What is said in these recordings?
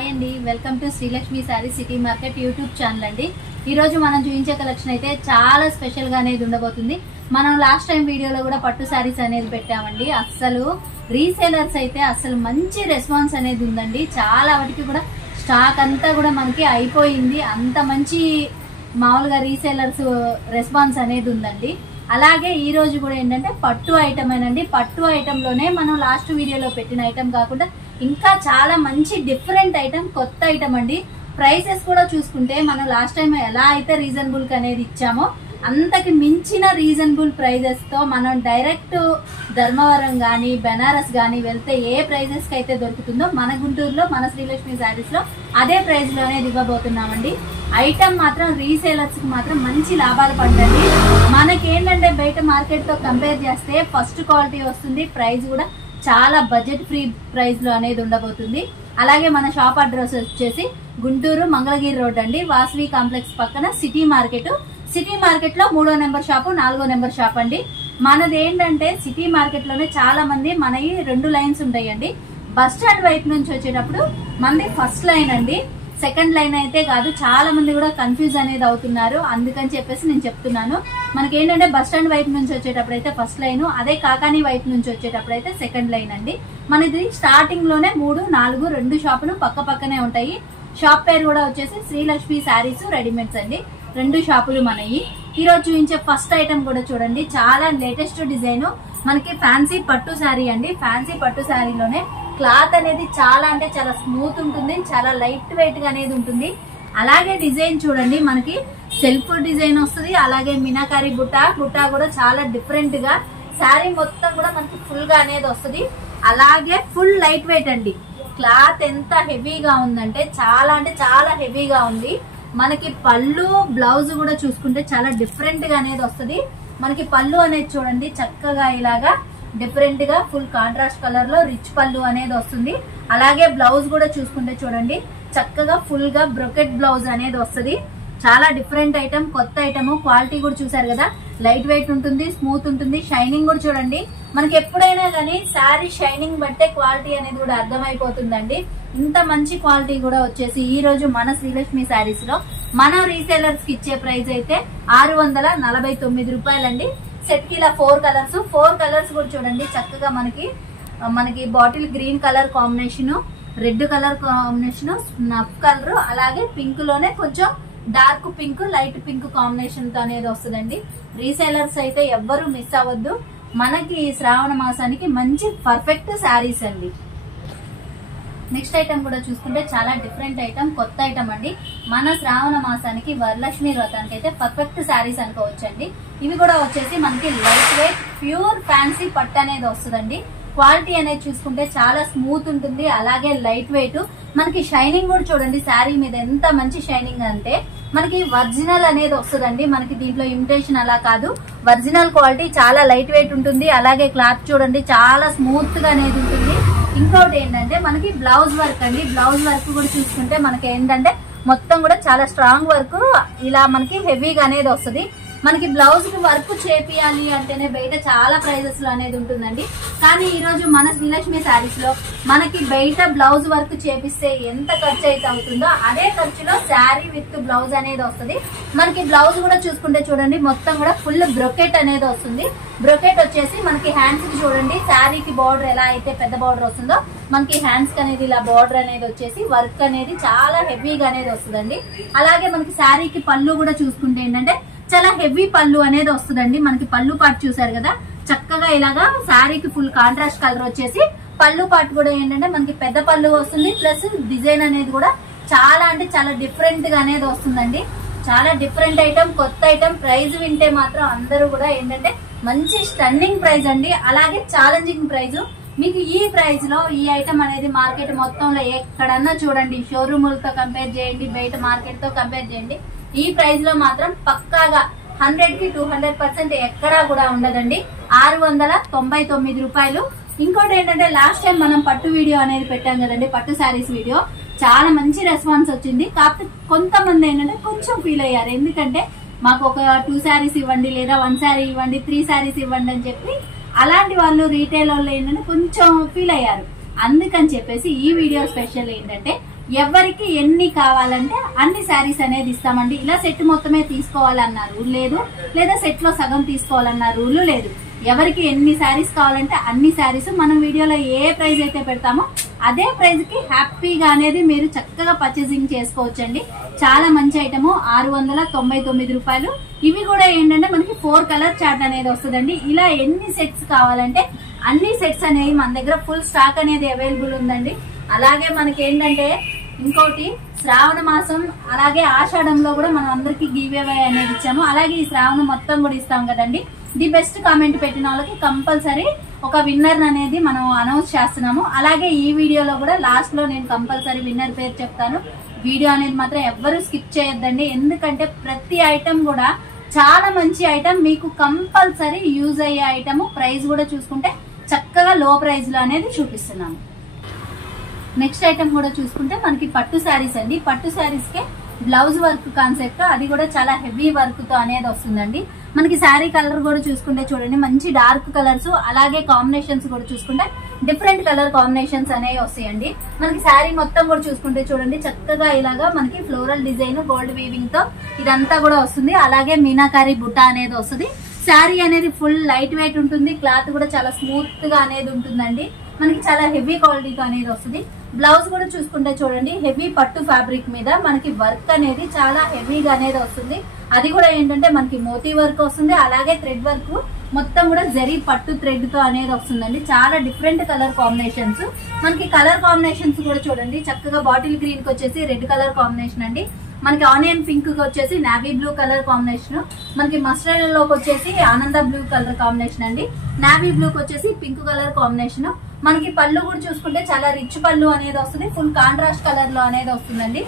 Hi అండి, welcome to Srilakshmi sorry city market YouTube channel అండి. ఈ రోజు మనం చూపించే కలెక్షన్ అయితే చాలా స్పెషల్ గా అనేది ఉండబోతుంది. మనం లాస్ట్ టైం వీడియోలో కూడా పట్టు సారీస్ అనేది పెట్టామండి. అస్సలు రీసేలర్స్ అయితే అసలు మంచి రెస్పాన్స్ అనేది ఉందండి. చాలా వాటికి కూడా స్టాక్ అంతా కూడా మనకి అయిపోయింది. అంత మంచి మామూలుగా రీసేలర్స్ రెస్పాన్స్ అనేది ఉందండి. అలాగే ఈ రోజు కూడా ఏంటంటే పట్టు ఐటమ్ ఏనండి. పట్టు ఐటమ్ లోనే మనం లాస్ట్ వీడియోలో పెట్టిన ఐటమ్ కాకుండా ఇంకా చాలా మంచి డిఫరెంట్ ఐటమ్, కొత్త ఐటమ్ అండి. ప్రైసెస్ కూడా చూసుకుంటే మనం లాస్ట్ టైం ఎలా అయితే రీజనబుల్ అనేది ఇచ్చామో అంతకి మించిన రీజనబుల్ ప్రైజెస్ తో మనం డైరెక్ట్ ధర్మవరం గానీ బెనారస్ గానీ వెళ్తే ఏ ప్రైజెస్ కి అయితే దొరుకుతుందో మన గుంటూరులో మన శ్రీలక్ష్మి శారీస్ లో అదే ప్రైస్ లో అనేది ఇవ్వబోతున్నామండి. ఐటమ్ మాత్రం రీసేలర్స్ కి మాత్రం మంచి లాభాలు పడండి. మనకేంటంటే బయట మార్కెట్ తో కంపేర్ చేస్తే ఫస్ట్ క్వాలిటీ వస్తుంది, ప్రైస్ కూడా చాలా బడ్జెట్ ఫ్రీ ప్రైస్ లో అనేది ఉండబోతుంది. అలాగే మన షాప్ అడ్రస్ వచ్చేసి గుంటూరు మంగళగిరి రోడ్ అండి, వాసవి కాంప్లెక్స్ పక్కన సిటీ మార్కెట్. సిటీ మార్కెట్ లో 3వ నెంబర్ షాపు, 4వ నెంబర్ షాప్ అండి. మనది ఏంటంటే సిటీ మార్కెట్ లోనే చాలా మంది మనవి 2 లైన్స్ ఉంటాయండి. బస్ స్టాండ్ వైపు నుంచి వచ్చేటప్పుడు మనది ఫస్ట్ లైన్ అండి, సెకండ్ లైన్ అయితే కాదు. చాలా మంది కూడా కన్ఫ్యూజ్ అనేది అవుతున్నారు, అందుకని చెప్పేసి నేను చెప్తున్నాను. మనకి ఏంటంటే బస్ స్టాండ్ వైపు నుంచి వచ్చేటప్పుడు అయితే ఫస్ట్ లైన్, అదే కాకానీ వైపు నుంచి వచ్చేటప్పుడు అయితే సెకండ్ లైన్ అండి. మనది స్టార్టింగ్ లోనే 3, 4 2 షాపులు పక్క పక్కనే ఉంటాయి. షాప్ పేరు కూడా వచ్చేసి శ్రీలక్ష్మి శారీస్ రెడీమేడ్స్ అండి. 2 షాపులు మనవి. ఈ రోజు చూపించే ఫస్ట్ ఐటమ్ కూడా చూడండి, చాలా లేటెస్ట్ డిజైన్. మనకి ఫ్యాన్సీ పట్టు శారీ అండి. ఫ్యాన్సీ పట్టు శారీలోనే క్లాత్ అనేది చాలా అంటే చాలా స్మూత్ ఉంటుంది, చాలా లైట్ వెయిట్ గా అనేది ఉంటుంది. అలాగే డిజైన్ చూడండి, మనకి సెల్ఫ్ డిజైన్ వస్తుంది. అలాగే మీనాకారి బుట్ట కూడా చాలా డిఫరెంట్ గా శారీ మొత్తం కూడా మనకి ఫుల్ గా అనేది వస్తుంది. అలాగే ఫుల్ లైట్ వెయిట్ అండి. క్లాత్ ఎంత హెవీగా ఉందంటే చాలా హెవీగా ఉంది. మనకి పళ్ళు బ్లౌజ్ కూడా చూసుకుంటే చాలా డిఫరెంట్ గా అనేది వస్తుంది. మనకి పళ్ళు అనేది చూడండి చక్కగా ఇలాగా డిఫరెంట్ గా ఫుల్ కాంట్రాస్ట్ కలర్ లో రిచ్ పళ్ళు అనేది వస్తుంది. అలాగే బ్లౌజ్ కూడా చూసుకుంటే చూడండి చక్కగా ఫుల్ గా బ్రొకెట్ బ్లౌజ్ అనేది వస్తుంది. చాలా డిఫరెంట్ ఐటమ్, కొత్త ఐటమ్. క్వాలిటీ కూడా చూసారు కదా, లైట్ వెయిట్ ఉంటుంది, స్మూత్ ఉంటుంది. షైనింగ్ కూడా చూడండి, మనకి ఎప్పుడైనా కానీ శారీ షైనింగ్ బట్టే క్వాలిటీ అనేది కూడా అర్థమైపోతుందండి. ఇంత మంచి క్వాలిటీ కూడా వచ్చేసి ఈ రోజు మన శ్రీలక్ష్మి శారీస్ లో మనం రీసేలర్స్ కి ఇచ్చే ప్రైస్ అయితే 649 రూపాయలండి. సెట్ కి ఇలా 4 కలర్స్ కూడా చూడండి చక్కగా మనకి bottle green colour combination, red colour combination, snuff colour, అలాగే పింక్ లోనే కొంచెం dark pink, light pink combination తో అనేది వస్తుందండి. రీసేలర్స్ అయితే ఎవ్వరు మిస్ అవ్వద్దు. మనకి ఈ శ్రావణ మాసానికి మంచి పర్ఫెక్ట్ శారీస్ అండి. నెక్స్ట్ ఐటమ్ కూడా చూసుకుంటే చాలా డిఫరెంట్ ఐటమ్, కొత్త ఐటమ్ అండి. మన శ్రావణ మాసానికి వరలక్ష్మి వ్రతానికి అయితే పర్ఫెక్ట్ శారీస్ అనుకోవచ్చండి. ఇవి కూడా వచ్చేసి మనకి లైట్ వెయిట్ ప్యూర్ ఫ్యాన్సీ పట్టు అనేది వస్తుందండి. క్వాలిటీ అనేది చూసుకుంటే చాలా స్మూత్ ఉంటుంది, అలాగే లైట్ వెయిట్. మనకి షైనింగ్ కూడా చూడండి శారీ మీద ఎంత మంచి షైనింగ్ అంటే మనకి ఒరిజినల్ అనేది వస్తుందండి. మనకి దీంట్లో ఇమిటేషన్ అలా కాదు, ఒరిజినల్ క్వాలిటీ. చాలా లైట్ వెయిట్ ఉంటుంది. అలాగే క్లాత్ చూడండి చాలా స్మూత్ గా అనేది ఉంటుంది. ఇంకోటి ఏంటంటే మనకి బ్లౌజ్ వర్క్ అండి. బ్లౌజ్ వర్క్ కూడా చూసుకుంటే మనకి ఏంటంటే మొత్తం కూడా చాలా స్ట్రాంగ్ వర్క్, ఇలా మనకి హెవీగా అనేది వస్తుంది. మనకి బ్లౌజ్ కి వర్క్ చేపియాలి అంటేనే బయట చాలా ప్రైజెస్ లో అనేది ఉంటుందండి. కానీ ఈ రోజు మన శ్రీలక్ష్మి శారీస్ లో మనకి బయట బ్లౌజ్ వర్క్ చేపిస్తే ఎంత ఖర్చు అయితే అవుతుందో అదే ఖర్చులో శారీ విత్ బ్లౌజ్ అనేది వస్తుంది. మనకి బ్లౌజ్ కూడా చూసుకుంటే చూడండి మొత్తం కూడా ఫుల్ బ్రొకెట్ అనేది వస్తుంది. బ్రొకెట్ వచ్చేసి మనకి హ్యాండ్స్ కి చూడండి శారీకి బార్డర్ ఎలా అయితే పెద్ద బార్డర్ వస్తుందో మనకి హ్యాండ్స్ కి అనేది ఇలా బార్డర్ అనేది వచ్చేసి వర్క్ అనేది చాలా హెవీగా అనేది వస్తుందండి. అలాగే మనకి శారీకి పళ్ళు కూడా చూసుకుంటే ఏంటంటే చాలా హెవీ పళ్ళు అనేది వస్తుందండి. మనకి పళ్ళు పాటు చూసారు కదా చక్కగా ఇలాగా శారీకి ఫుల్ కాంట్రాస్ట్ కలర్ వచ్చేసి పళ్ళు పాటు కూడా ఏంటంటే మనకి పెద్ద పళ్ళు వస్తుంది. ప్లస్ డిజైన్ అనేది కూడా చాలా అంటే చాలా డిఫరెంట్ గా అనేది వస్తుందండి. చాలా డిఫరెంట్ ఐటమ్, కొత్త ఐటమ్. ప్రైస్ వింటే మాత్రం అందరూ కూడా ఏంటంటే మంచి స్టన్నింగ్ ప్రైస్ అండి. అలాగే ఛాలెంజింగ్ ప్రైస్. మీకు ఈ ప్రైస్ లో ఈ ఐటమ్ అనేది మార్కెట్ మొత్తంలో ఎక్కడన్నా చూడండి, షోరూములతో కంపేర్ చేయండి, బయట మార్కెట్ తో కంపేర్ చేయండి, ఈ ప్రైస్ లో మాత్రం పక్కాగా 100 కి 200% ఎక్కడా కూడా ఉండదండి. 699 రూపాయలు. ఇంకోటి ఏంటంటే లాస్ట్ టైం మనం పట్టు వీడియో అనేది పెట్టాం కదండి, పట్టు శారీస్ వీడియో. చాలా మంచి రెస్పాన్స్ వచ్చింది. కాకపోతే కొంతమంది ఏంటంటే కొంచెం ఫీల్ అయ్యారు, ఎందుకంటే మాకు ఒక 2 శారీస్ ఇవ్వండి, లేదా 1 శారీ ఇవ్వండి, 3 శారీస్ ఇవ్వండి అని చెప్పి అలాంటి వాళ్ళు రీటైల్ వాళ్ళు ఏంటంటే కొంచెం ఫీల్ అయ్యారు. అందుకని చెప్పేసి ఈ వీడియో స్పెషల్ ఏంటంటే ఎవరికి ఎన్ని కావాలంటే అన్ని శారీస్ అనేది ఇస్తామండి. ఇలా సెట్ మొత్తమే తీసుకోవాలన్న రూల్ లేదు, లేదా సెట్ లో సగం తీసుకోవాలన్న రూల్ లేదు. ఎవరికి ఎన్ని శారీస్ కావాలంటే అన్ని శారీస్ మనం వీడియోలో ఏ ప్రైస్ అయితే పెడతామో అదే ప్రైస్ కి హ్యాపీగా అనేది మీరు చక్కగా పర్చేసింగ్ చేసుకోవచ్చండి. చాలా మంచి ఐటమ్, 699 రూపాయలు. ఇవి కూడా ఏంటంటే మనకి 4 కలర్ చార్ట్ అనేది వస్తుందండి. ఇలా ఎన్ని సెట్స్ కావాలంటే అన్ని సెట్స్ అనేవి మన దగ్గర ఫుల్ స్టాక్ అనేది అవైలబుల్ ఉందండి. అలాగే మనకి ఏంటంటే ఇంకోటి శ్రావణ మాసం అలాగే ఆషాఢంలో కూడా మనం అందరికి గివ్ అవే అనేది ఇచ్చాము. అలాగే ఈ శ్రావణం మొత్తం కూడా ఇస్తాం కదండి. ది బెస్ట్ కామెంట్ పెట్టిన వాళ్ళకి కంపల్సరీ ఒక విన్నర్ అనేది మనం అనౌన్స్ చేస్తున్నాము. అలాగే ఈ వీడియోలో కూడా లాస్ట్ లో నేను కంపల్సరీ విన్నర్ పేరు చెప్తాను. వీడియో అనేది మాత్రం ఎవ్వరూ స్కిప్ చేయొద్దండి, ఎందుకంటే ప్రతి ఐటమ్ కూడా చాలా మంచి ఐటమ్, మీకు కంపల్సరీ యూజ్ అయ్యే ఐటమ్. ప్రైస్ కూడా చూసుకుంటే చక్కగా లో ప్రైస్ లో అనేది చూపిస్తున్నాము. నెక్స్ట్ ఐటమ్ కూడా చూసుకుంటే మనకి పట్టు శారీస్ అండి. పట్టు శారీస్ కే బ్లౌజ్ వర్క్ కాన్సెప్ట్, అది కూడా చాలా హెవీ వర్క్ తో అనేది వస్తుందండి. మనకి శారీ కలర్ కూడా చూసుకుంటే చూడండి మంచి డార్క్ కలర్స్, అలాగే కాంబినేషన్స్ కూడా చూసుకుంటే డిఫరెంట్ కలర్ కాంబినేషన్స్ అనేవి వస్తాయండి. మనకి శారీ మొత్తం కూడా చూసుకుంటే చూడండి చక్కగా ఇలాగా మనకి ఫ్లోరల్ డిజైన్ గోల్డ్ వీవింగ్ తో ఇదంతా కూడా వస్తుంది. అలాగే మీనాకారి బుట్ట అనేది వస్తుంది. శారీ అనేది ఫుల్ లైట్ వెయిట్ ఉంటుంది, క్లాత్ కూడా చాలా స్మూత్ గా అనేది ఉంటుందండి. మనకి చాలా హెవీ క్వాలిటీతో అనేది వస్తుంది. బ్లౌజ్ కూడా చూసుకుంటే చూడండి హెవీ పట్టు ఫ్యాబ్రిక్ మీద మనకి వర్క్ అనేది చాలా హెవీగా అనేది వస్తుంది. అది కూడా ఏంటంటే మనకి మోతీ వర్క్ వస్తుంది, అలాగే థ్రెడ్ వర్క్ మొత్తం కూడా జరీ పట్టు థ్రెడ్ తో అనేది వస్తుందండి. చాలా డిఫరెంట్ కలర్ కాంబినేషన్స్. మనకి కలర్ కాంబినేషన్స్ కూడా చూడండి చక్కగా బాటిల్ గ్రీన్ కి వచ్చేసి రెడ్ కలర్ కాంబినేషన్ అండి. మనకి ఆనియన్ పింక్ కి వచ్చేసి నావీ బ్లూ కలర్ కాంబినేషన్, మనకి మస్టర్డ్ లోకి వచ్చేసి ఆనంద బ్లూ కలర్ కాంబినేషన్ అండి. నావీ బ్లూ కి వచ్చేసి పింక్ కలర్ కాంబినేషన్. మనకి పళ్ళు కూడా చూసుకుంటే చాలా రిచ్ పళ్ళు అనేది వస్తుంది, ఫుల్ కాంట్రాస్ట్ కలర్ లో అనేది వస్తుందండి.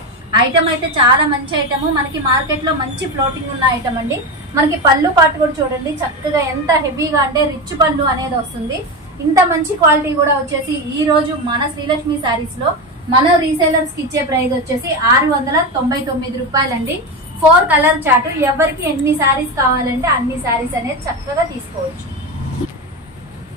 ఐటమ్ అయితే చాలా మంచి ఐటమ్, మనకి మార్కెట్ లో మంచి ఫ్లోటింగ్ ఉన్న ఐటమ్ అండి. మనకి పళ్ళు పాటు కూడా చూడండి చక్కగా ఎంత హెవీగా అంటే రిచ్ పళ్ళు అనేది వస్తుంది. ఇంత మంచి క్వాలిటీ కూడా వచ్చేసి ఈ రోజు మన శ్రీలక్ష్మి శారీస్ లో మన రీసేలర్స్ కి ఇచ్చే ప్రైస్ వచ్చేసి 699 రూపాయలండి. 4 కలర్ చార్ట్, ఎవరికి ఎన్ని శారీస్ కావాలంటే అన్ని శారీస్ అనేది చక్కగా తీసుకోవచ్చు.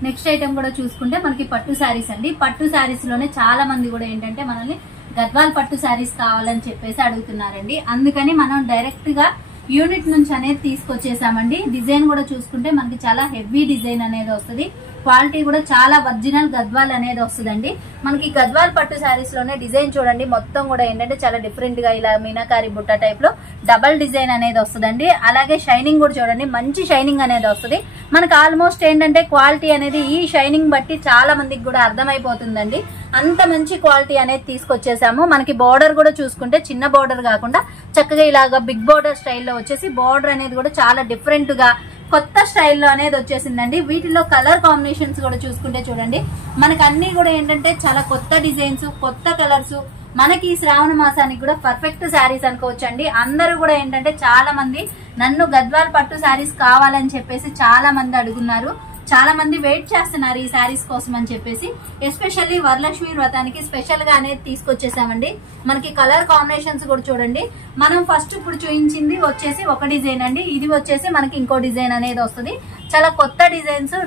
నెక్స్ట్ ఐటమ్ కూడా చూసుకుంటే మనకి పట్టు శారీస్ అండి. పట్టు శారీస్ లోనే చాలా మంది కూడా ఏంటంటే మనల్ని గద్వాల్ పట్టు శారీస్ కావాలని చెప్పేసి అడుగుతున్నారండి. అందుకని మనం డైరెక్ట్ గా యూనిట్ నుంచి అనేది తీసుకొచ్చేసామండి. డిజైన్ కూడా చూసుకుంటే మనకి చాలా హెవీ డిజైన్ అనేది వస్తుంది. క్వాలిటీ కూడా చాలా ఒరిజినల్ గద్వాల్ అనేది వస్తుందండి. మనకి గద్వాల్ పట్టు శారీస్ లోనే డిజైన్ చూడండి మొత్తం కూడా ఏంటంటే చాలా డిఫరెంట్ గా ఇలా మీనాకారి బుట్ట టైప్ లో డబల్ డిజైన్ అనేది వస్తుందండి. అలాగే షైనింగ్ కూడా చూడండి మంచి షైనింగ్ అనేది వస్తుంది. మనకి ఆల్మోస్ట్ ఏంటంటే క్వాలిటీ అనేది ఈ షైనింగ్ బట్టి చాలా మందికి కూడా అర్థమైపోతుందండి. అంత మంచి క్వాలిటీ అనేది తీసుకొచ్చేసాము. మనకి బోర్డర్ కూడా చూసుకుంటే చిన్న బోర్డర్ కాకుండా చక్కగా ఇలాగా బిగ్ బోర్డర్ స్టైల్లో వచ్చేసి బోర్డర్ అనేది కూడా చాలా డిఫరెంట్ గా కొత్త స్టైల్లో అనేది వచ్చేసిందండి. వీటిలో కలర్ కాంబినేషన్స్ కూడా చూసుకుంటే చూడండి మనకి అన్ని కూడా ఏంటంటే చాలా కొత్త డిజైన్స్, కొత్త కలర్స్. మనకి ఈ శ్రావణ మాసానికి కూడా పర్ఫెక్ట్ శారీస్ అనుకోవచ్చండి. అందరూ కూడా ఏంటంటే చాలా మంది నన్ను గద్వాల్ పట్టు శారీస్ కావాలని చెప్పేసి చాలా మంది అడుగున్నారు, చాలా మంది వెయిట్ చేస్తున్నారు ఈ శారీస్ కోసం అని చెప్పేసి. ఎస్పెషల్లీ వరలక్ష్మి వ్రతానికి స్పెషల్ గా అనేది తీసుకొచ్చేసామండి. మనకి కలర్ కాంబినేషన్స్ కూడా చూడండి. మనం ఫస్ట్ ఇప్పుడు చూపించింది వచ్చేసి ఒక డిజైన్ అండి, ఇది వచ్చేసి మనకి ఇంకో డిజైన్ అనేది వస్తుంది. చాలా కొత్త డిజైన్స్,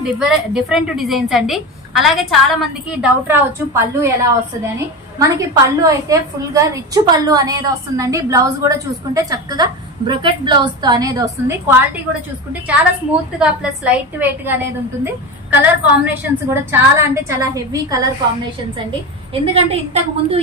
డిఫరెంట్ డిజైన్స్ అండి. అలాగే చాలా మందికి డౌట్ రావచ్చు పళ్ళు ఎలా వస్తుంది అని. మనకి పళ్ళు అయితే ఫుల్ గా రిచ్ పళ్ళు అనేది వస్తుందండి. బ్లౌజ్ కూడా చూసుకుంటే చక్కగా బ్రొకెట్ బ్లౌజ్ తో అనేది వస్తుంది. క్వాలిటీ కూడా చూసుకుంటే చాలా స్మూత్ గా ప్లస్ లైట్ వెయిట్ గా అనేది ఉంటుంది. కలర్ కాంబినేషన్స్ కూడా చాలా అంటే చాలా హెవీ కలర్ కాంబినేషన్స్ అండి. ఎందుకంటే ఇంతకు ముందు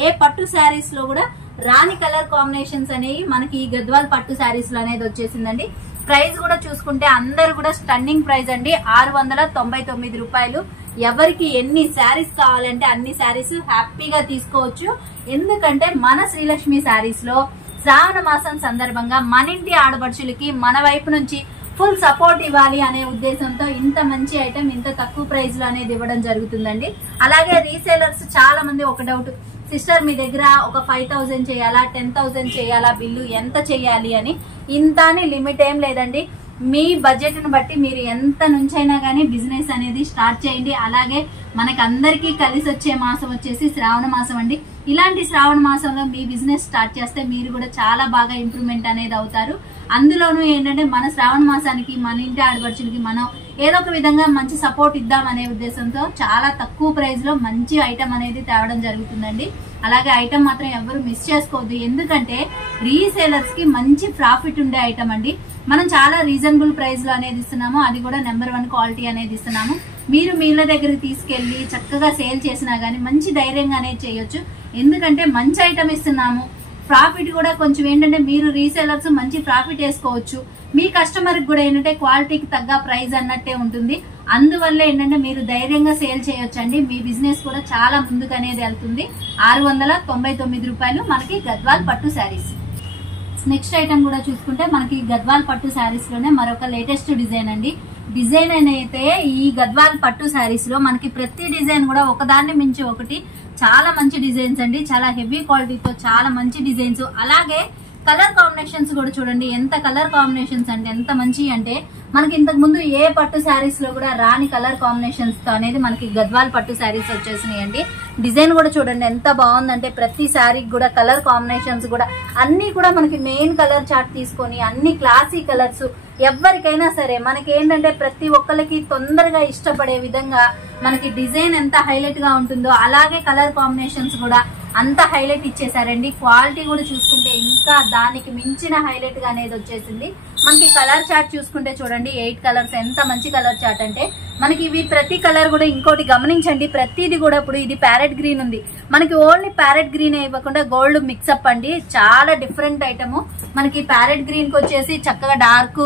ఏ పట్టు శారీస్ లో కూడా రాని కలర్ కాంబినేషన్స్ అనేవి మనకి ఈ గద్వాల్ పట్టు శారీస్ లో అనేది వచ్చేసిందండి. ప్రైస్ కూడా చూసుకుంటే అందరు కూడా స్టన్నింగ్ ప్రైస్ అండి, 699 రూపాయలు. ఎవరికి ఎన్ని శారీస్ కావాలంటే అన్ని శారీస్ హ్యాపీగా తీసుకోవచ్చు. ఎందుకంటే మన శ్రీలక్ష్మి శారీస్ లో శ్రావణ మాసం సందర్భంగా మన ఇంటి ఆడపడుచులకి మన వైపు నుంచి ఫుల్ సపోర్ట్ ఇవ్వాలి అనే ఉద్దేశంతో ఇంత మంచి ఐటమ్ ఇంత తక్కువ ప్రైస్ లో అనేది ఇవ్వడం జరుగుతుందండి. అలాగే రీసేలర్స్ చాలా మంది ఒక డౌట్, సిస్టర్ మీ దగ్గర ఒక 5000 చేయాలా 10,000 చేయాలా, బిల్లు ఎంత చేయాలి అని. ఇంత అని లిమిట్ ఏం లేదండి, మీ బడ్జెట్ ను బట్టి మీరు ఎంత నుంచైనా గానీ బిజినెస్ అనేది స్టార్ట్ చేయండి. అలాగే మనకి అందరికీ కలిసి వచ్చే మాసం వచ్చేసి శ్రావణ మాసం అండి. ఇలాంటి శ్రావణ మాసంలో మీ బిజినెస్ స్టార్ట్ చేస్తే మీరు కూడా చాలా బాగా ఇంప్రూవ్మెంట్ అనేది అవుతారు. అందులోనూ ఏంటంటే మన శ్రావణ మాసానికి మన ఇంటి ఆడపడుచులకి మనం ఏదో ఒక విధంగా మంచి సపోర్ట్ ఇద్దాం అనే ఉద్దేశంతో చాలా తక్కువ ప్రైస్ లో మంచి ఐటమ్ అనేది తేవడం జరుగుతుందండి. అలాగే ఐటమ్ మాత్రం ఎవరు మిస్ చేసుకోవద్దు, ఎందుకంటే రీసేలర్స్ కి మంచి ప్రాఫిట్ ఉండే ఐటమ్ అండి. మనం చాలా రీజనబుల్ ప్రైస్ లో అనేది ఇస్తున్నాము, అది కూడా నెంబర్ 1 క్వాలిటీ అనేది ఇస్తున్నాము. మీరు మీళ్ళ దగ్గరికి తీసుకెళ్లి చక్కగా సేల్ చేసినా గానీ మంచి ధైర్యంగా అనేది చేయొచ్చు, ఎందుకంటే మంచి ఐటమ్ ఇస్తున్నాము. ప్రాఫిట్ కూడా కొంచెం ఏంటంటే మీరు రీసేలర్స్ మంచి ప్రాఫిట్ వేసుకోవచ్చు, మీ కస్టమర్ కూడా ఏంటంటే క్వాలిటీకి తగ్గ ప్రైస్ అన్నట్టే ఉంటుంది. అందువల్ల ఏంటంటే మీరు ధైర్యంగా సేల్ చేయొచ్చండి, మీ బిజినెస్ కూడా చాలా ముందుకు అనేది వెళ్తుంది. 699 రూపాయలు మనకి గద్వాల్ పట్టు శారీస్. నెక్స్ట్ ఐటమ్ కూడా చూసుకుంటే మనకి గద్వాల్ పట్టు శారీస్ లోనే మరొక లేటెస్ట్ డిజైన్ అండి. డిజైన్ అయితే ఈ గద్వాల్ పట్టు శారీస్ లో మనకి ప్రతి డిజైన్ కూడా ఒకదాన్ని మించి ఒకటి చాలా మంచి డిజైన్స్ అండి, చాలా హెవీ క్వాలిటీతో చాలా మంచి డిజైన్స్. అలాగే కలర్ కాంబినేషన్స్ కూడా చూడండి, ఎంత కలర్ కాంబినేషన్స్ అంటే ఎంత మంచి అంటే మనకి ఇంతకు ముందు ఏ పట్టు శారీస్ లో కూడా రాని కలర్ కాంబినేషన్స్ తో అనేది మనకి గద్వాల్ పట్టు శారీస్ వచ్చేసినాయి అండి. డిజైన్ కూడా చూడండి ఎంత బాగుందంటే ప్రతి శారీకి కూడా కలర్ కాంబినేషన్స్ కూడా అన్ని కూడా మనకి మెయిన్ కలర్ చార్ట్ తీసుకొని అన్ని క్లాసీ కలర్స్, ఎవరికైనా సరే మనకి ఏంటంటే ప్రతి ఒక్కరికి తొందరగా ఇష్టపడే విధంగా మనకి డిజైన్ ఎంత హైలైట్ గా ఉంటుందో అలాగే కలర్ కాంబినేషన్స్ కూడా అంత హైలైట్ ఇచ్చేసారండి. క్వాలిటీ కూడా చూసుకుంటే ఇంకా దానికి మించిన హైలైట్ గా అనేది వచ్చేసింది. మనకి కలర్ చార్ట్ చూసుకుంటే చూడండి 8 కలర్స్, ఎంత మంచి కలర్ చార్ట్ అంటే మనకి ఇవి ప్రతి కలర్ కూడా ఇంకోటి గమనించండి, ప్రతిది కూడా ఇప్పుడు ఇది ప్యారెట్ గ్రీన్ ఉంది, మనకి ఓన్లీ ప్యారెట్ గ్రీన్ ఇవ్వకుండా గోల్డ్ మిక్సప్ అండి, చాలా డిఫరెంట్ ఐటమ్. మనకి ప్యారెట్ గ్రీన్ కి వచ్చేసి చక్కగా డార్క్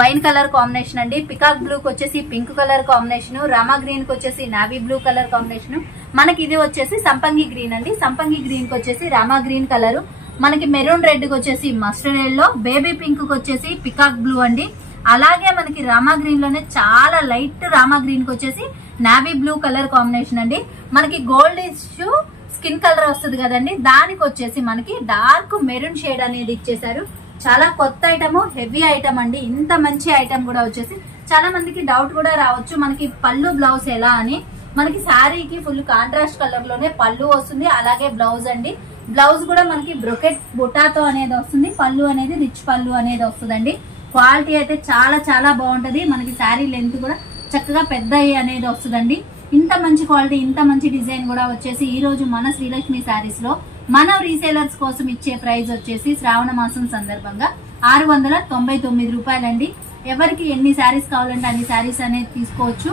వైన్ కలర్ కాంబినేషన్ అండి, పికాక్ బ్లూ కి వచ్చేసి pink colour combination, Rama green కి వచ్చేసి నావీ బ్లూ కలర్ కాంబినేషన్, మనకి ఇది వచ్చేసి సంపంగి గ్రీన్ అండి, సంపంగి గ్రీన్ కి వచ్చేసి రామా గ్రీన్ కలర్, మనకి మెరూన్ రెడ్ కి వచ్చేసి మస్టర్డ్ ఎల్లో, బేబీ పింక్ కి వచ్చేసి పికాక్ బ్లూ అండి. అలాగే మనకి రామా గ్రీన్ లోనే చాలా లైట్ రామా గ్రీన్ కి వచ్చేసి నావీ బ్లూ కలర్ కాంబినేషన్ అండి. మనకి గోల్డ్ ఇష్యూ స్కిన్ కలర్ వస్తుంది కదండి, దానికి వచ్చేసి మనకి డార్క్ మెరూన్ షేడ్ అనేది ఇచ్చేసారు. చాలా కొత్త ఐటమ్, హెవీ ఐటమ్ అండి. ఇంత మంచి ఐటమ్ కూడా వచ్చేసి చాలా మందికి డౌట్ కూడా రావచ్చు మనకి పళ్ళు బ్లౌజ్ ఎలా అని. మనకి శారీకి ఫుల్ కాంట్రాస్ట్ కలర్ లోనే పళ్ళు వస్తుంది, అలాగే బ్లౌజ్ అండి. బ్లౌజ్ కూడా మనకి బ్రొకెట్ బుటాతో అనేది వస్తుంది, పళ్ళు అనేది రిచ్ పళ్ళు అనేది వస్తుందండి. క్వాలిటీ అయితే చాలా చాలా బాగుంటది, మనకి శారీ లెంత్ కూడా చక్కగా పెద్ద అనేది వస్తుందండి. ఇంత మంచి క్వాలిటీ, ఇంత మంచి డిజైన్ కూడా వచ్చేసి ఈ రోజు మన శ్రీలక్ష్మి శారీస్ లో మన రీసేలర్స్ కోసం ఇచ్చే ప్రైస్ వచ్చేసి శ్రావణ మాసం సందర్భంగా 699 రూపాయలండి. ఎవరికి ఎన్ని శారీస్ కావాలంటే అన్ని శారీస్ అనేది తీసుకోవచ్చు.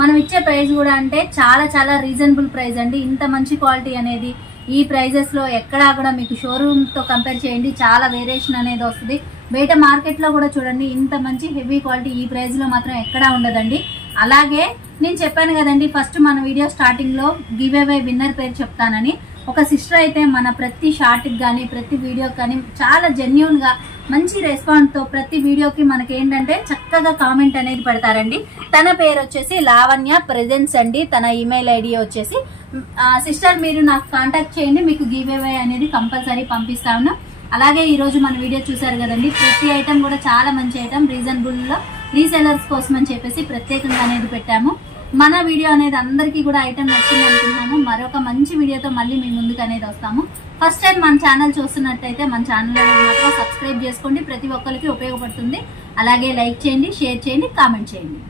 మనం ఇచ్చే ప్రైస్ కూడా అంటే చాలా చాలా రీజనబుల్ ప్రైస్ అండి. ఇంత మంచి క్వాలిటీ అనేది ఈ ప్రైజెస్ లో ఎక్కడా కూడా మీకు షోరూమ్ తో కంపేర్ చేయండి చాలా వేరియేషన్ అనేది వస్తుంది. బయట మార్కెట్ లో కూడా చూడండి ఇంత మంచి హెవీ క్వాలిటీ ఈ ప్రైస్ లో మాత్రం ఎక్కడా ఉండదండి. అలాగే నేను చెప్పాను కదండి ఫస్ట్ మన వీడియో స్టార్టింగ్ లో గివ్ అవే విన్నర్ పేరు చెప్తానని. ఒక సిస్టర్ అయితే మన ప్రతి షార్ట్ కి గానీ ప్రతి వీడియోకి కానీ చాలా జెన్యూన్ గా మంచి రెస్పాన్స్ తో ప్రతి వీడియోకి మనకి ఏంటంటే చక్కగా కామెంట్ అనేది పెడతారండి. తన పేరు వచ్చేసి లావణ్య ప్రెజెన్స్ అండి, తన ఈమెయిల్ ఐడి వచ్చేసి సిస్టర్ మీరు నాకు కాంటాక్ట్ చేయండి, మీకు గివ్ అవే అనేది కంపల్సరీ పంపిస్తాను. అలాగే ఈ రోజు మన వీడియో చూసారు కదండి, ప్రతి ఐటమ్ కూడా చాలా మంచి ఐటమ్ రీజనబుల్ లో రీసెలర్స్ కోసం అని చెప్పేసి ప్రత్యేకంగా అనేది పెట్టాము. మన వీడియో అనేది అందరికీ కూడా ఐటమ్ నచ్చింది అనుకుంటున్నాము. మరొక మంచి వీడియోతో మళ్ళీ మీ ముందుకు అనేది వస్తాము. ఫస్ట్ టైం మన ఛానల్ చూస్తున్నట్టయితే మన ఛానల్ మాత్రం సబ్స్క్రైబ్ చేసుకోండి, ప్రతి ఒక్కరికి ఉపయోగపడుతుంది. అలాగే లైక్ చేయండి, షేర్ చేయండి, కామెంట్ చేయండి.